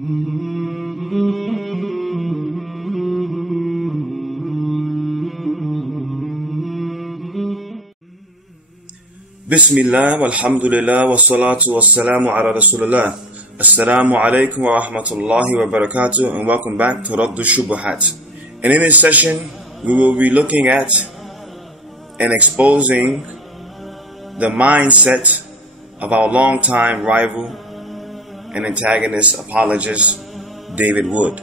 Bismillah, walhamdulillah, wassalatu wassalamu ala rasulullah. Assalamu alaikum wa rahmatullahi wa barakatuh, and welcome back to Radush Shubuhaat. And in this session, we will be looking at and exposing the mindset of our longtime rival and antagonist apologist, David Wood.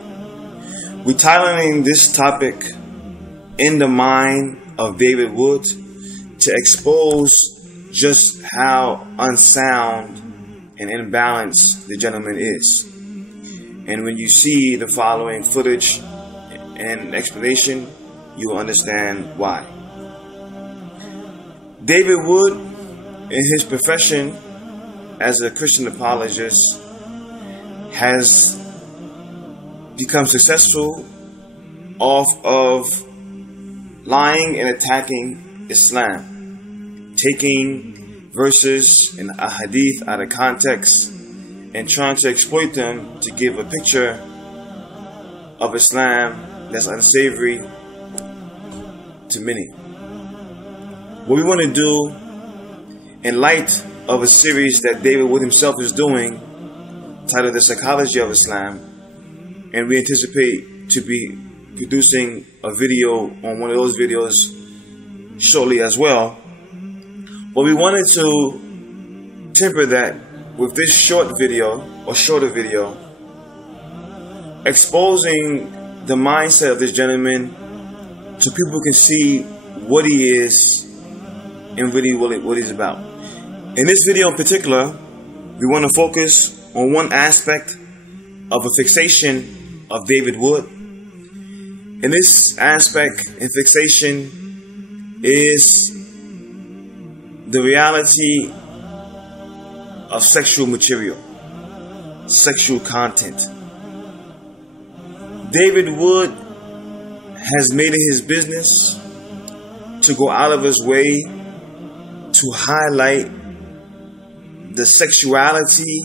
We're titling this topic, In the Mind of David Wood, to expose just how unsound and imbalanced the gentleman is. And when you see the following footage and explanation, you will understand why. David Wood, in his profession as a Christian apologist, has become successful off of lying and attacking Islam, taking verses and a hadith out of context and trying to exploit them to give a picture of Islam that's unsavory to many. What we want to do, in light of a series that David Wood himself is doing, titled The Psychology of Islam, and we anticipate to be producing a video on one of those videos shortly as well. But we wanted to temper that with this short video, or shorter video, exposing the mindset of this gentleman so people can see what he is and really what he's about. In this video in particular, we want to focus on one aspect of a fixation of David Wood. And this aspect and fixation is the reality of sexual material, sexual content. David Wood has made it his business to go out of his way to highlight the sexuality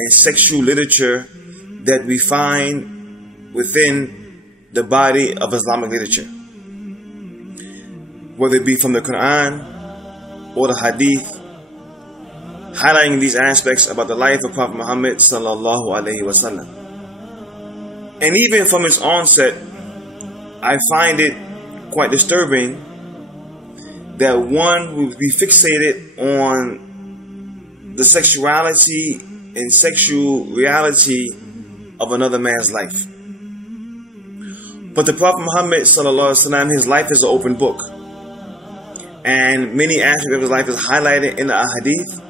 and sexual literature that we find within the body of Islamic literature, whether it be from the Quran or the Hadith, highlighting these aspects about the life of Prophet Muhammad sallallahu alaihi wasallam. And even from its onset, I find it quite disturbing that one would be fixated on the sexuality and sexual reality of another man's life. But the Prophet Muhammad sallallahu alaihi wasallam, his life is an open book, and many aspects of his life is highlighted in the ahadith,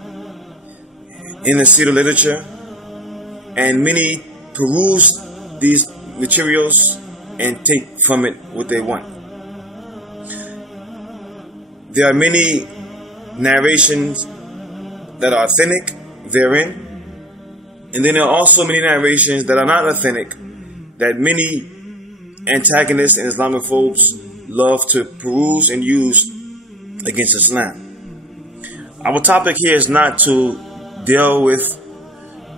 in the seerah literature, and many peruse these materials and take from it what they want. There are many narrations that are authentic therein, and then there are also many narrations that are not authentic, that many antagonists and Islamophobes love to peruse and use against Islam. Our topic here is not to deal with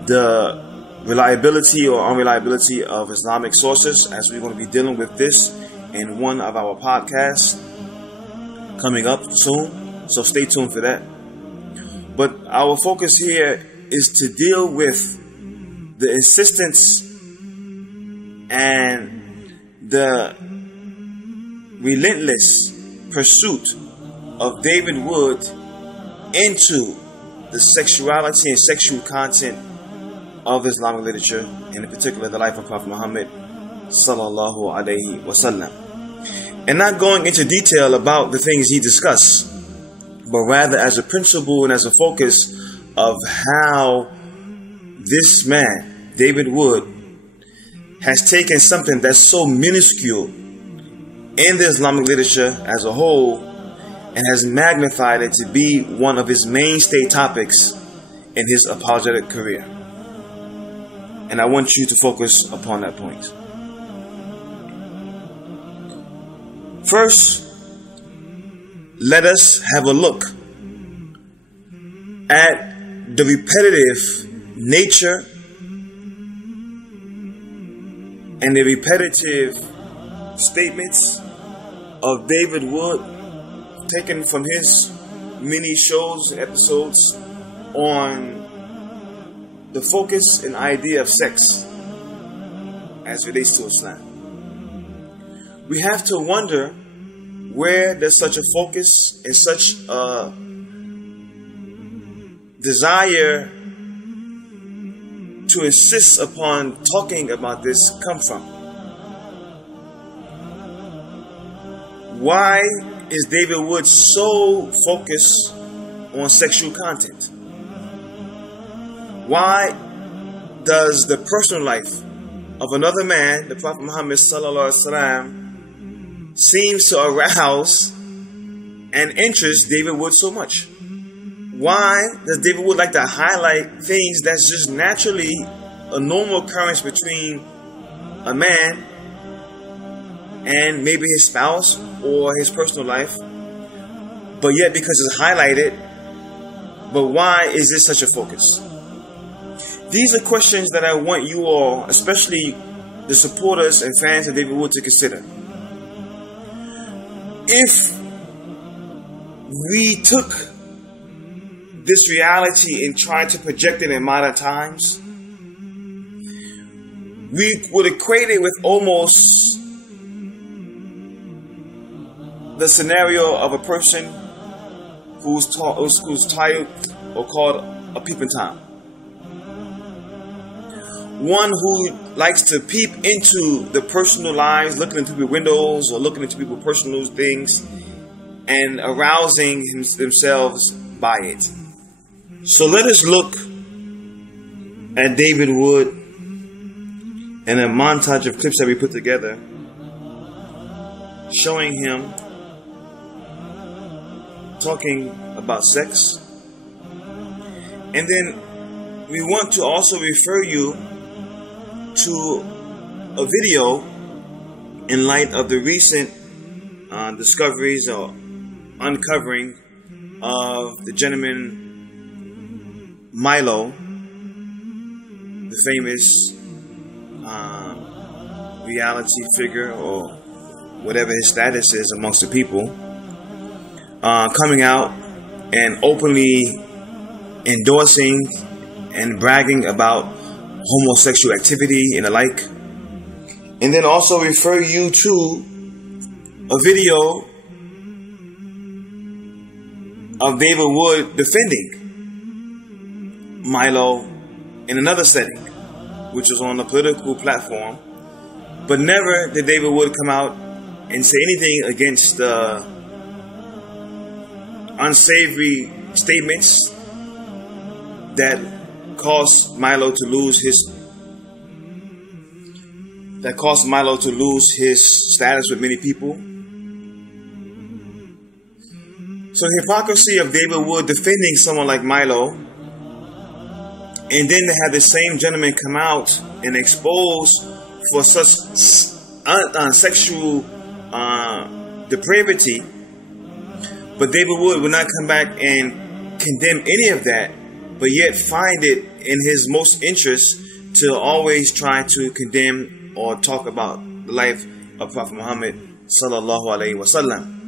the reliability or unreliability of Islamic sources, as we're going to be dealing with this in one of our podcasts coming up soon, so stay tuned for that. But our focus here is to deal with the insistence and the relentless pursuit of David Wood into the sexuality and sexual content of Islamic literature, and in particular the life of Prophet Muhammad sallallahu alaihi wasallam. And not going into detail about the things he discussed, but rather as a principle and as a focus of how this man, David Wood, has taken something that's so minuscule in the Islamic literature as a whole and has magnified it to be one of his mainstay topics in his apologetic career. And I want you to focus upon that point. First, let us have a look at the repetitive nature and the repetitive statements of David Wood, taken from his many shows and episodes on the focus and idea of sex as relates to Islam. We have to wonder where there's such a focus and such a desire to insist upon talking about this come from. Why is David Wood so focused on sexual content? Why does the personal life of another man, the Prophet Muhammad sallallahu alaihi wasallam, seems to arouse and interest David Wood so much? Why does David Wood like to highlight things that's just naturally a normal occurrence between a man and maybe his spouse or his personal life, but yet because it's highlighted, but why is this such a focus? These are questions that I want you all, especially the supporters and fans of David Wood, to consider. If we took this reality and tried to project it in modern times, we would equate it with almost the scenario of a person who's titled or called a peeping Tom. One who likes to peep into the personal lives, looking into people's windows or looking into people's personal things and arousing themselves by it. So let us look at David Wood and a montage of clips that we put together showing him talking about sex. And then we want to also refer you to a video in light of the recent discoveries or uncovering of the gentleman Milo, the famous reality figure or whatever his status is amongst the people, coming out and openly endorsing and bragging about homosexual activity and the like. And then also refer you to a video of David Wood defending Milo in another setting, which was on a political platform. But never did David Wood come out and say anything against the unsavory statements that caused Milo to lose his status with many people. So the hypocrisy of David Wood defending someone like Milo, and then to have the same gentleman come out and expose for such sexual depravity, but David Wood would not come back and condemn any of that, but yet find it in his most interest to always try to condemn or talk about the life of Prophet Muhammad sallallahu alaihi wasallam.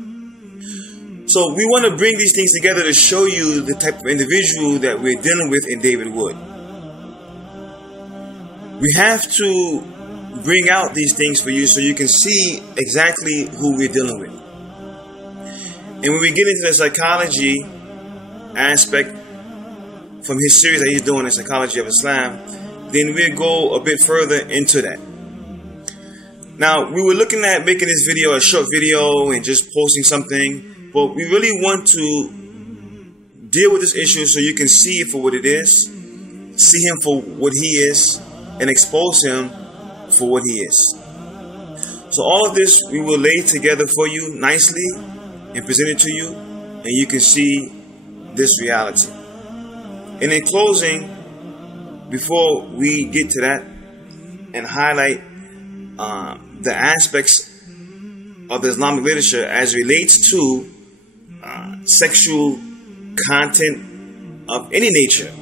So we want to bring these things together to show you the type of individual that we're dealing with in David Wood. We have to bring out these things for you so you can see exactly who we're dealing with. And when we get into the psychology aspect from his series that he's doing in Psychology of Islam, then we'll go a bit further into that. Now, we were looking at making this video a short video and just posting something, but we really want to deal with this issue so you can see it for what it is, see him for what he is, and expose him for what he is. So all of this we will lay together for you nicely and present it to you, and you can see this reality. And in closing, before we get to that and highlight the aspects of the Islamic literature as it relates to sexual content of any nature,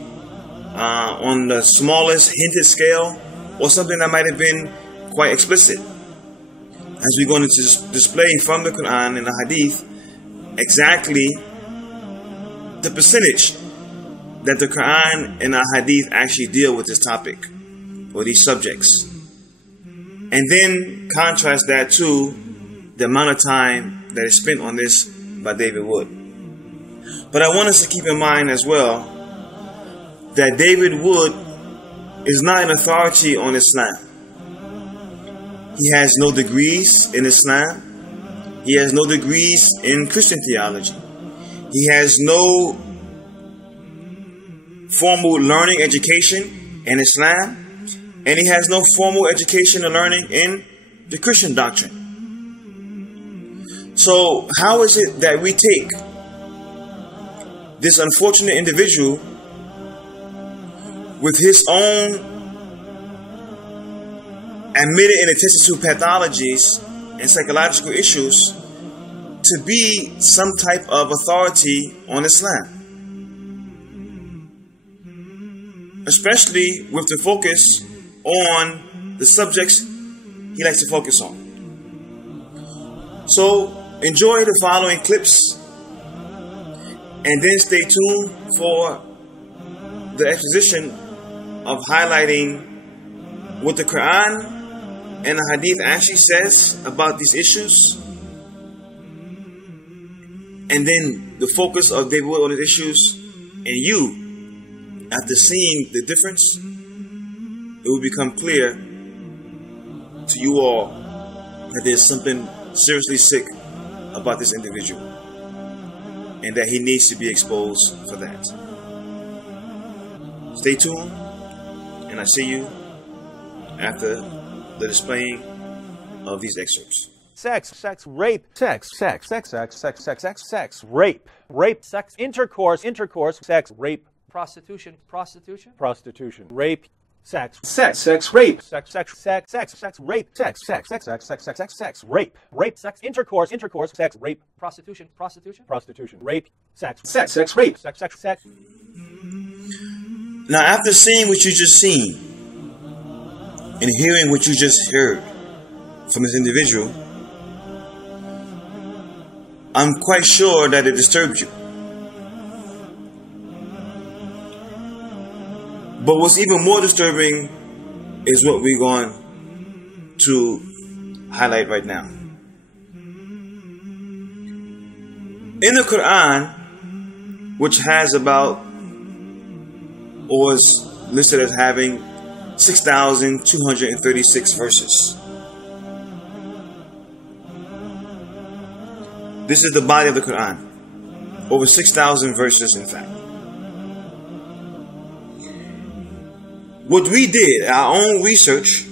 on the smallest hinted scale, or something that might have been quite explicit, as we're going to display from the Quran and the Hadith exactly the percentage that the Quran and the Hadith actually deal with this topic or these subjects, and then contrast that to the amount of time that is spent on this by David Wood. But I want us to keep in mind as well that David Wood is not an authority on Islam. He has no degrees in Islam. He has no degrees in Christian theology. He has no formal learning education in Islam. And he has no formal education and learning in the Christian doctrine. So how is it that we take this unfortunate individual with his own admitted and attested to pathologies and psychological issues to be some type of authority on Islam? Especially with the focus on the subjects he likes to focus on. So enjoy the following clips and then stay tuned for the exposition of highlighting what the Quran and the Hadith actually says about these issues, and then the focus of David Wood on these issues, and you, after seeing the difference, it will become clear to you all that there's something seriously sick about this individual and that he needs to be exposed for that. Stay tuned, and I see you after the displaying of these excerpts. Sex, rape, sex, rape, sex, intercourse, sex, rape, prostitution, rape, sex, rape, sex, rape, sex, rape, sex, intercourse, sex, rape, prostitution, rape, sex, rape, sex. Now, after seeing what you just seen and hearing what you just heard from this individual, I'm quite sure that it disturbed you. But what's even more disturbing is what we're going to highlight right now. In the Quran, which has about, or is listed as having 6,236 verses. This is the body of the Quran. Over 6,000 verses, in fact. What we did, our own research,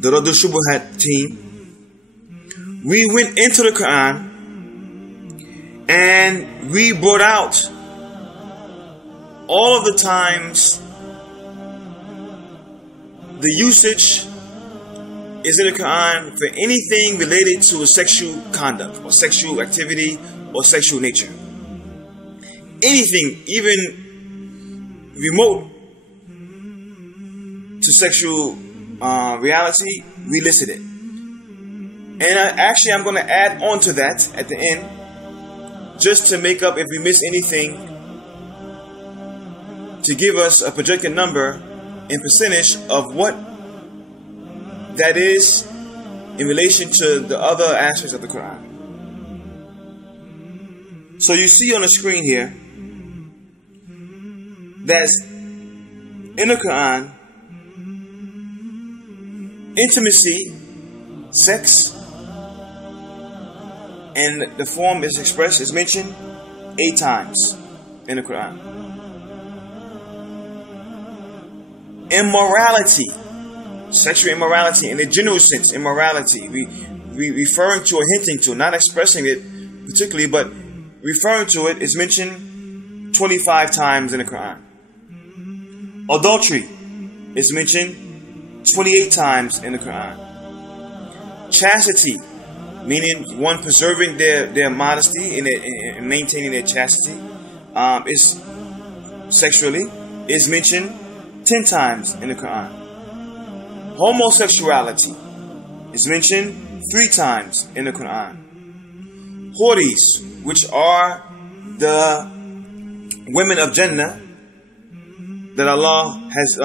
the Radush Shubuhaat team, we went into the Quran and we brought out all of the times the usage is in the Quran for anything related to a sexual conduct or sexual activity or sexual nature. Anything, even remote to sexual reality, we listed it. And I'm going to add on to that at the end, just to make up if we miss anything, to give us a projected number in percentage of what that is in relation to the other aspects of the Quran. So you see on the screen here, that's in the Quran, intimacy, sex, and the form is expressed, is mentioned 8 times in the Quran. Immorality, sexual immorality in the general sense, immorality, we referring to or hinting to, not expressing it particularly, but referring to it, is mentioned 25 times in the Quran. Adultery is mentioned 28 times in the Quran. Chastity, meaning one preserving their modesty and maintaining their chastity, is sexually, is mentioned 10 times in the Quran. Homosexuality is mentioned 3 times in the Quran. Houris, which are the women of Jannah that Allah has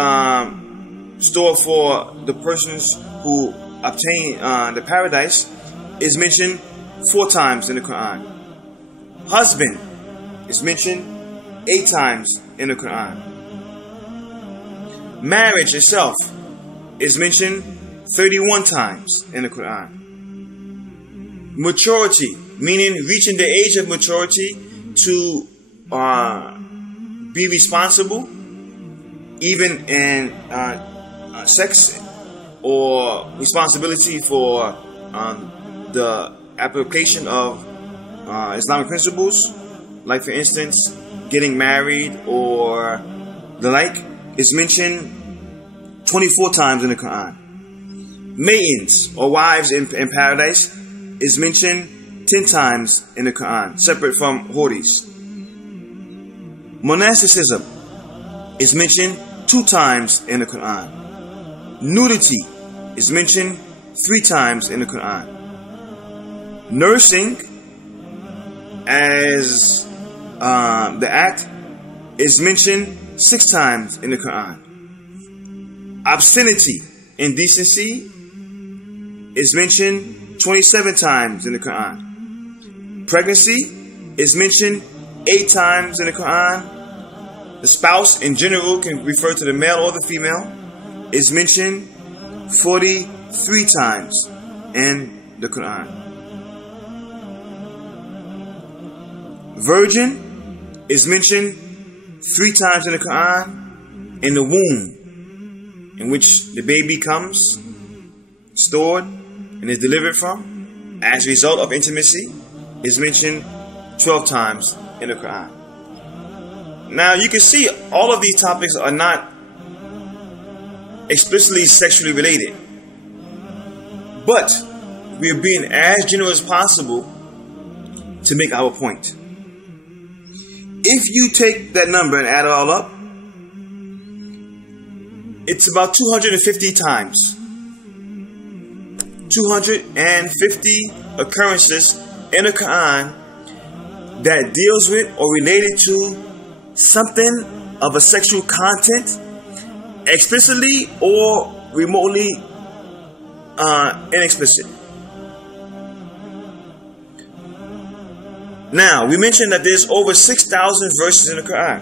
stored for the persons who obtain the paradise, is mentioned 4 times in the Quran. Husband is mentioned 8 times in the Quran. Marriage itself is mentioned 31 times in the Quran. Maturity, meaning reaching the age of maturity to be responsible, even in sex, or responsibility for the application of Islamic principles, like for instance, getting married or the like, is mentioned 24 times in the Quran. Maidens or wives in paradise is mentioned 10 times in the Quran, separate from Houris. Monasticism is mentioned 2 times in the Quran. Nudity is mentioned 3 times in the Quran. Nursing as the act is mentioned 6 times in the Quran. Obscenity, indecency, is mentioned 27 times in the Quran. Pregnancy is mentioned 8 times in the Quran. The spouse in general can refer to the male or the female, is mentioned 43 times in the Quran. Virgin is mentioned 3 times in the Quran. In the womb, in which the baby comes, stored, and is delivered from, as a result of intimacy, is mentioned 12 times in the Quran. Now you can see all of these topics are not explicitly sexually related, but we are being as general as possible to make our point. If you take that number and add it all up, it's about 250 times. 250 occurrences in the Quran that deals with or related to something of a sexual content, explicitly or remotely inexplicit. Now, we mentioned that there's over 6,000 verses in the Quran.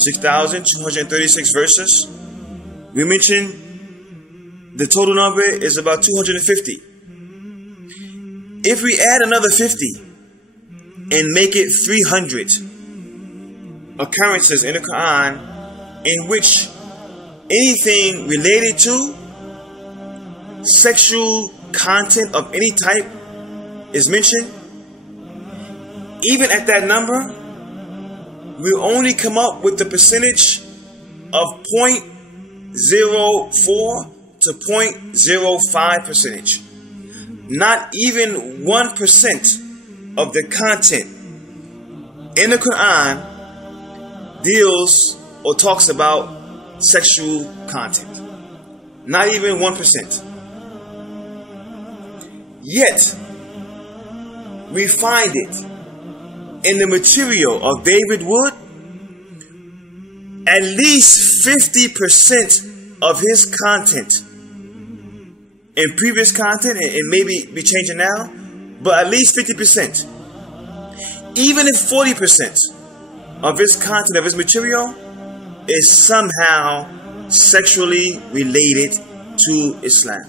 6,236 verses. We mentioned the total number is about 250. If we add another 50 and make it 300 occurrences in the Quran in which anything related to sexual content of any type is mentioned, even at that number, we only come up with the percentage of 0.04 to 0.05 percentage. Not even 1% of the content in the Quran deals or talks about sexual content. Not even 1%. Yet, we find it in the material of David Wood. At least 50% of his content in previous content, and maybe be changing now, but at least 50%. Even if 40% of his content, of his material, is somehow sexually related to Islam,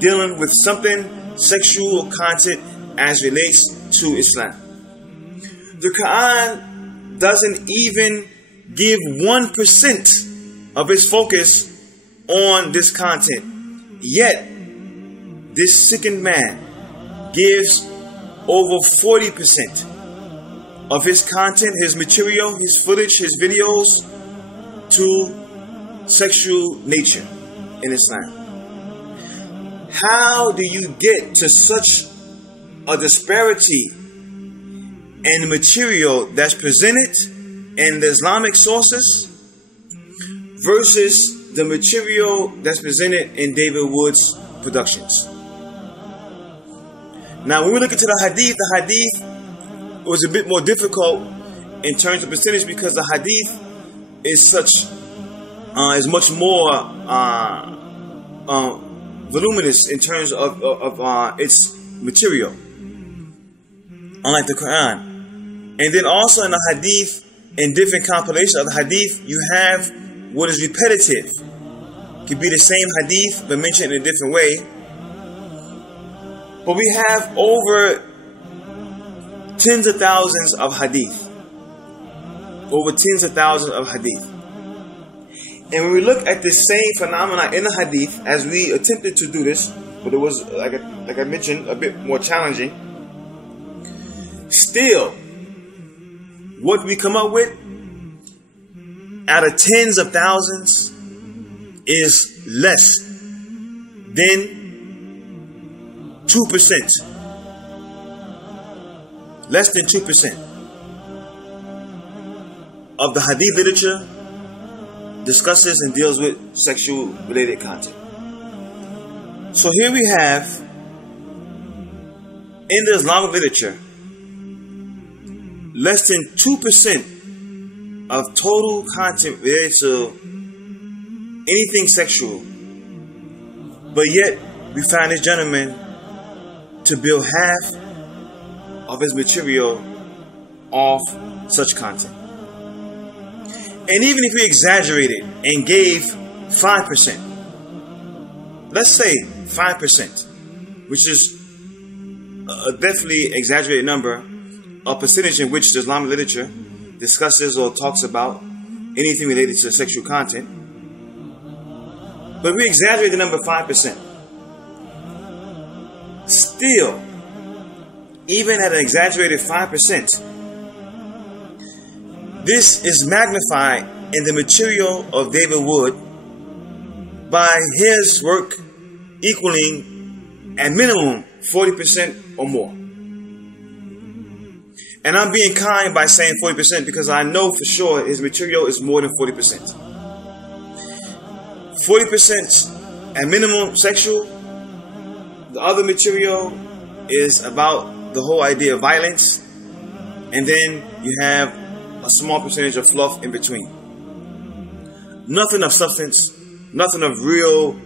dealing with something sexual content as relates to Islam. The Quran doesn't even give 1% of its focus on this content. Yet, this sickened man gives over 40% of his content, his material, his footage, his videos to sexual nature in Islam. How do you get to such a disparity in the material that's presented in the Islamic sources versus the material that's presented in David Wood's productions. Now, when we look into the hadith was a bit more difficult in terms of percentage, because the hadith is is much more voluminous in terms of its material, unlike the Quran. And then also in the hadith, in different compilations of the hadith, you have what is repetitive. It could be the same hadith but mentioned in a different way. But we have over tens of thousands of hadith. Over tens of thousands of hadith. And when we look at the same phenomena in the hadith, as we attempted to do this, but it was, like I mentioned, a bit more challenging, still, what we come up with out of tens of thousands is less than 2%. Less than 2% of the hadith literature discusses and deals with sexual related content. So here we have, in the Islamic literature, less than 2% of total content related to anything sexual. But yet, we find this gentleman to build half of his material off such content. And even if we exaggerated and gave 5%, let's say 5%, which is a definitely exaggerated number, a percentage in which the Islamic literature discusses or talks about anything related to sexual content. But we exaggerate the number 5%. Still, even at an exaggerated 5%, this is magnified in the material of David Wood by his work equaling at minimum 40% or more. And I'm being kind by saying 40% because I know for sure his material is more than 40%. 40% at minimum sexual. The other material is about the whole idea of violence. And then you have a small percentage of fluff in between. Nothing of substance, nothing of real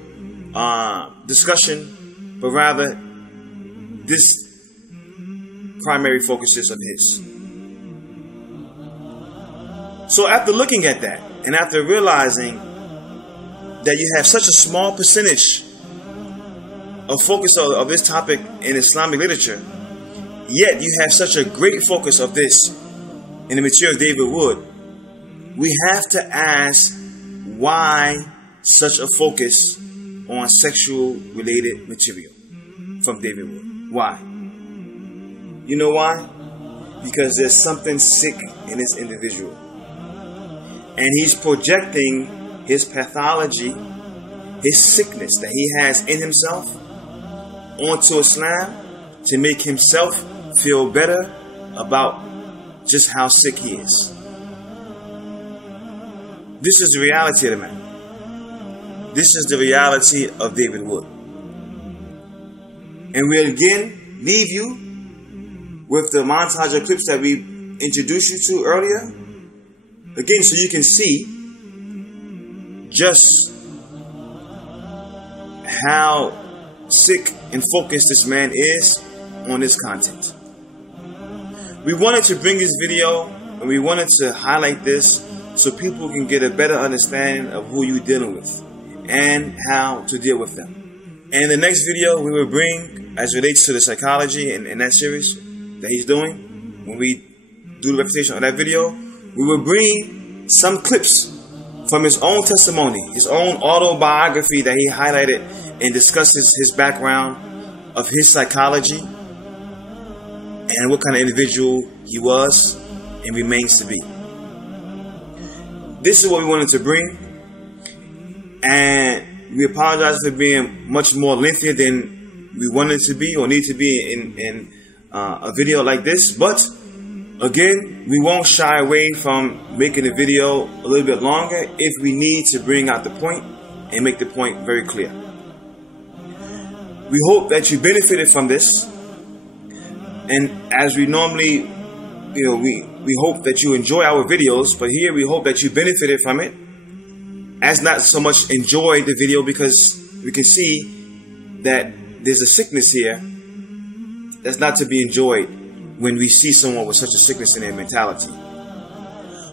discussion, but rather this primary focuses of his. So after looking at that, and after realizing that you have such a small percentage of focus of this topic in Islamic literature, yet you have such a great focus of this in the material of David Wood, we have to ask why such a focus on sexual related material from David Wood. Why? You know why? Because there's something sick in this individual. And he's projecting his pathology, his sickness that he has in himself onto Islam to make himself feel better about just how sick he is. This is the reality of the matter. This is the reality of David Wood. And we'll again leave you with the montage of clips that we introduced you to earlier. Again, so you can see just how sick and focused this man is on this content. We wanted to bring this video and we wanted to highlight this so people can get a better understanding of who you're dealing with and how to deal with them. And the next video we will bring, as relates to the psychology in that series that he's doing, when we do the repetition of that video, we will bring some clips from his own testimony, his own autobiography that he highlighted and discusses his background of his psychology and what kind of individual he was and remains to be. This is what we wanted to bring, and we apologize for being much more lengthier than we wanted to be or need to be in a video like this. But again, we won't shy away from making the video a little bit longer if we need to bring out the point and make the point very clear. We hope that you benefited from this, and as we normally, we hope that you enjoy our videos, but here we hope that you benefited from it, as not so much enjoy the video, because we can see that there's a sickness here that's not to be enjoyed when we see someone with such a sickness in their mentality.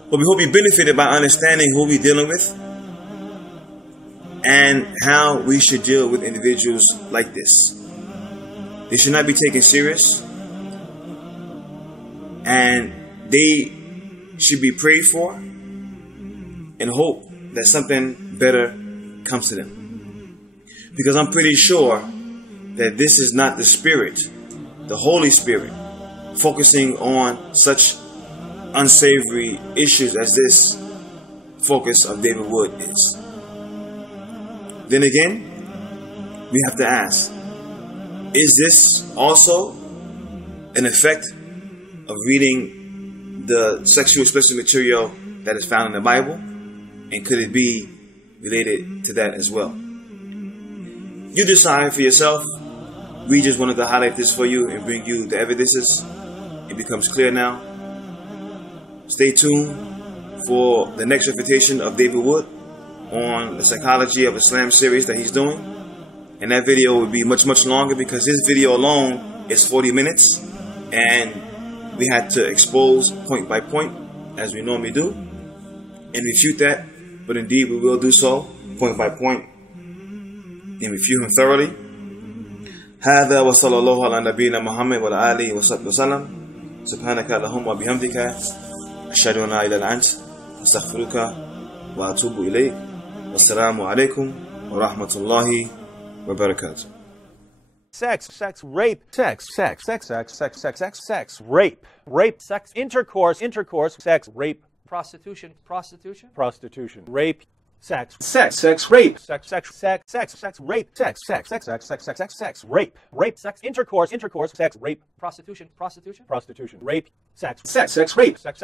But we hope you benefited by understanding who we're dealing with and how we should deal with individuals like this. They should not be taken serious, and they should be prayed for and hope that something better comes to them. Because I'm pretty sure that this is not the Spirit, the Holy Spirit, focusing on such unsavory issues as this focus of David Wood is. Then again, we have to ask, is this also an effect of reading the sexual explicit material that is found in the Bible? And could it be related to that as well? You decide for yourself. We just wanted to highlight this for you and bring you the evidences. It becomes clear now. Stay tuned for the next refutation of David Wood on the Psychology of Islam series that he's doing. And that video will be much, much longer, because his video alone is 40 minutes. And we had to expose point by point, as we normally do, and refute that. But indeed, we will do so point by point and refute him thoroughly. هذا وصلى الله على نبينا محمد وعلى آله وصحبه وسلم. سبحانك اللهم وبحمدك أشهد أن لا إله إلا أنت أستغفرك وأتوب إليك. والسلام عليكم ورحمة الله وبركاته. Sex, rape, sex, rape, sex, intercourse, sex, rape, prostitution, rape, sex, rape, sex, rape, sex, rape, sex, intercourse, sex, rape, prostitution, rape, sex, rape, sex.